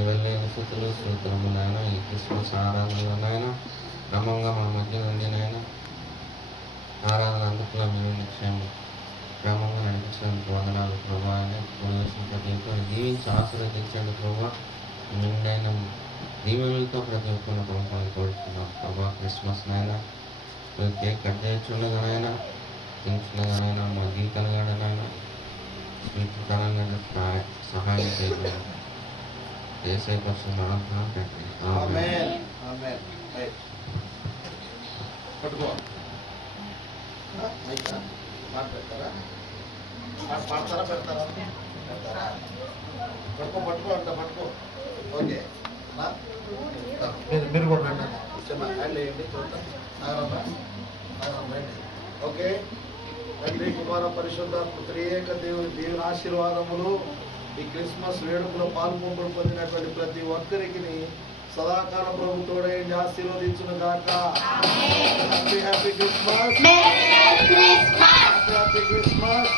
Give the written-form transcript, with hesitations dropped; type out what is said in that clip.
ఇవన్నీ స్థుతులు స్తోత్రము నాయన. ఈ క్రిస్మస్ ఆరాధనలో నాయన క్రమంగా మన మధ్య నుండి నాయన ఆరాధన అందుకున్న మీరు నిశ్చయం క్రమంగా నడిపించడానికి వందనాలు ప్రభా. ఇప్పుడు వేసిన ప్రతి ఒక్కరిని దీవించి ఆశీర్వదించండి ప్రభా. నిండైన దీవెనలతో ప్రతి ఒక్కరిని ప్రభుత్వాన్ని కోరుతున్నాం ప్రభా. క్రిస్మస్ నాయన కేక్ కట్ చేయొచ్చుండగానైనా తించుండగానైనా మా గీతలుగానైనా స్వీకరంగా సహాయం చేయగలరు. ఏసై కోసం ప్రార్థన తండ్రి. ఆమేన్. ఆమేన్. పట్టుకో మాట్లాడతారా పాడతారా పెడతారా పట్టుకో పట్టుకో అంట పట్టుకో. ఓకే మీరు కూడా రండి చిన్న హ్యాండ్ వేయండి చూద్దాం. రండి. ఓకే. తండ్రి కుమార పరిశుద్ధ త్రియేక దేవుని ఆశీర్వాదములు ఈ క్రిస్మస్ వేడుకలో పాల్గొంపులు పొందినటువంటి ప్రతి ఒక్కరికి సదాకాల ప్రభు తోడైండి ఆశీర్వదించును గాక. Happy happy Christmas. Happy Christmas.